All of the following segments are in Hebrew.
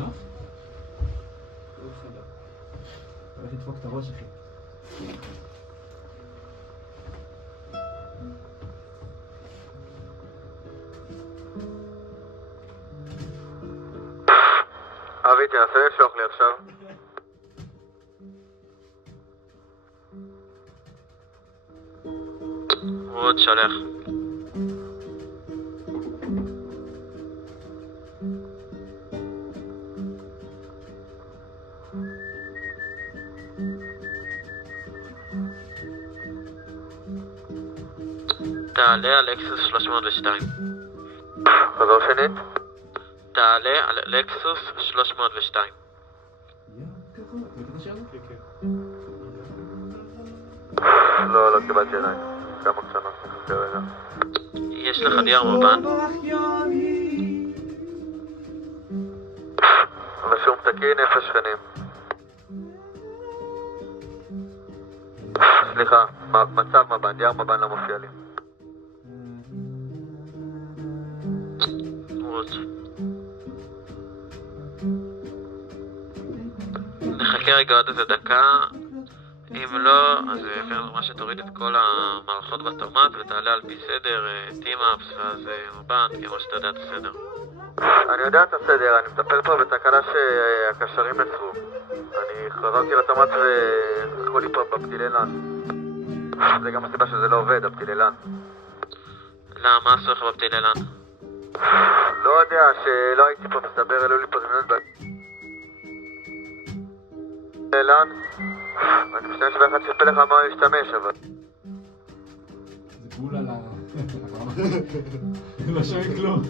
חנוך? הולך לדפוק את הראש, אחי. אבי, תנסה לשלוח לי עכשיו. עוד שלח. תעלה על לקסוס 302. חזור שנית. תעלה על לקסוס 302. לא קיבלתי עדיין. כמה קטנות נחכה רגע. יש לך דייר מובן? רשום תקין, 0 שכנים. סליחה, מצב מבן, דייר מבן לא מופיע לי. נחכה רגע עוד איזה דקה. אם לא, אז מה שתוריד את כל המערכות באוטומט ותעלה על פי סדר, טימאפס ואז מבן, כמו שאתה יודע את הסדר. אני יודע את הסדר, אני מטפל פה בתקלה שהקשרים נצרו. אני חזרתי לאוטומט וחכו לי פה בפתילי לן. זה גם הסיבה שזה לא עובד, הפתילי לן. למה? מה עשו לך בפתילי לן? לא יודע, שלא הייתי פה, מסתבר, העלו לי פה זמינות לן. אני משתמש באחד שפה לך מה להשתמש, אבל... זה גול על ה... לא שומעים כלום.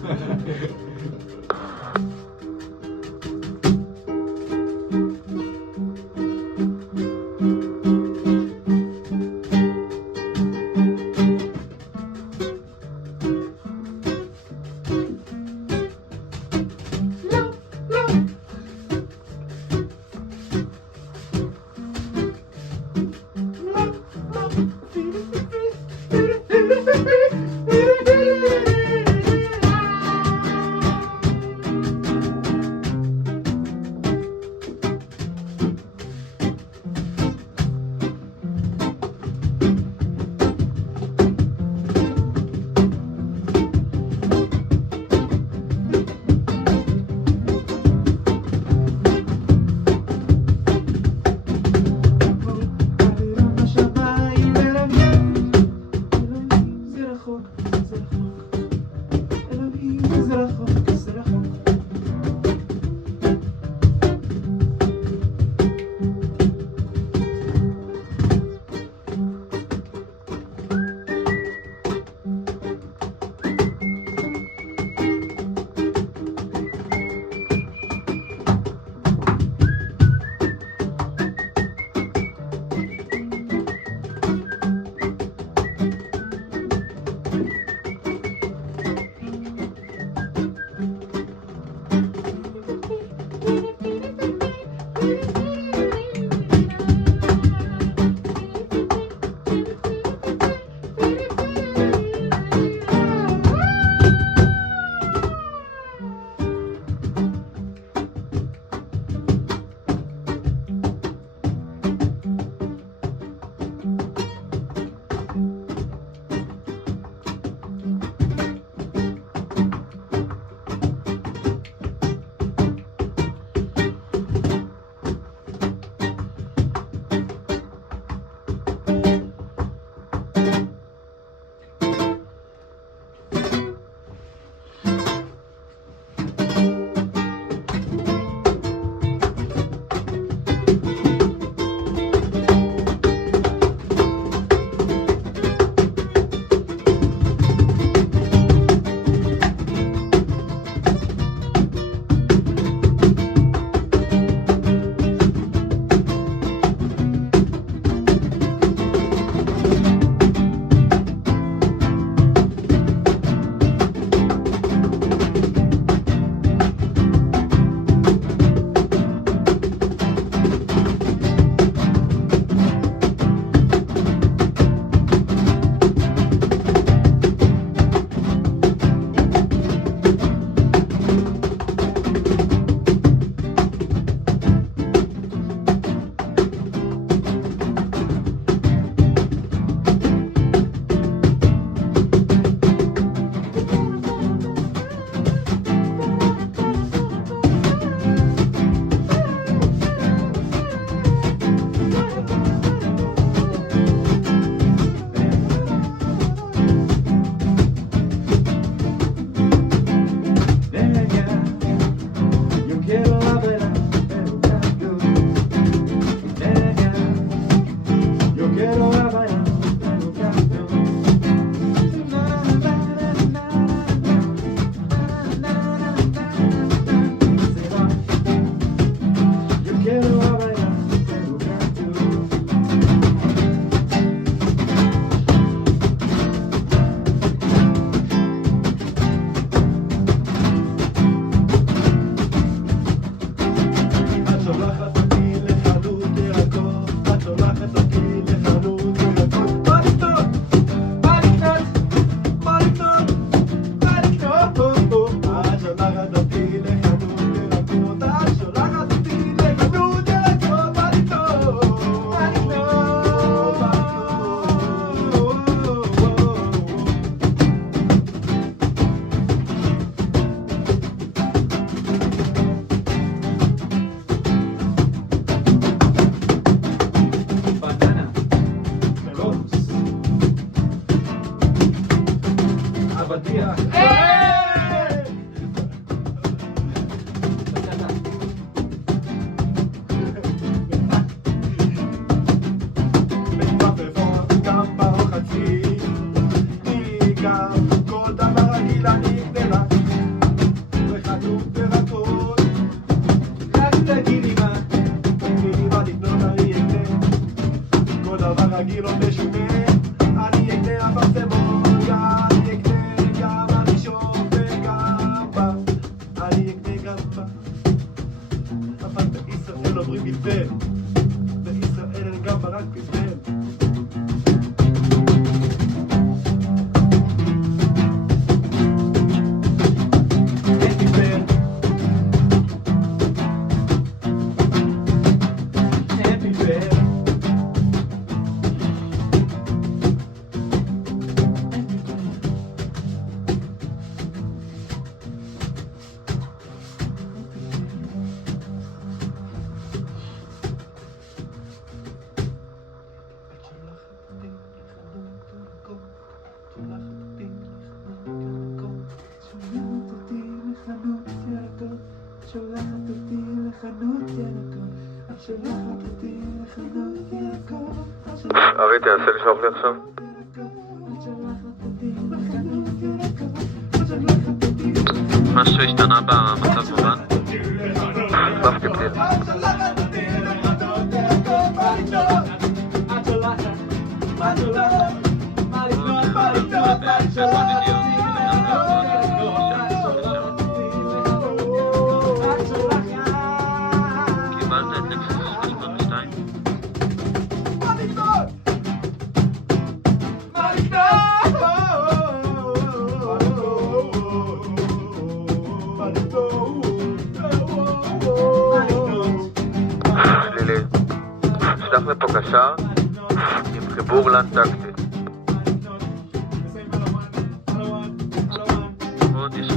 מגיע. מתעופפות גם ברוחצי, היא גם כל דבר רגיל אני אקנה לה, וחנות ורקות, רק תגידי מה, תגידי מה לקנות אני אקנה, כל דבר רגיל או משונה, אני אקנה אפרסמון, אני אקנה גם הראשון וגם בה, אני אקנה גם בה, אבל בישראל אומרים פלפל, בישראל אין גם בה רק פלפל. שולחת אותי לחנות ירקות, את שולחת אותי לחנות ירקות. ארי, תנסה לשלוח לי עכשיו. את שולחת אותי לחנות ירקות, את שולחת אותי משהו השתנה במצב מובן? דווקא פליל. את שולחת אותי לחנות ירקות, מה לקנות? את שולחת, מה שולחת? מה לקנות? מה לקנות? את שולחת אותי קיבלת את לקסוס 302? מה לקנות? מה לקנות? מה לקנות? שלילי. שלח לפה קשר עם חיבור לן טקטי. עוד יש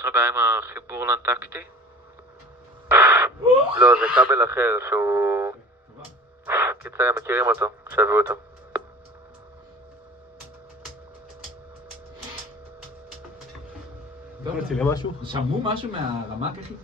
לך בעיה עם החיבור לן טקטי? לא, זה כבל אחר שהוא... קיצר, הם מכירים אותו, שהביאו אותו. שמעו משהו מהרמ"ק, אחי?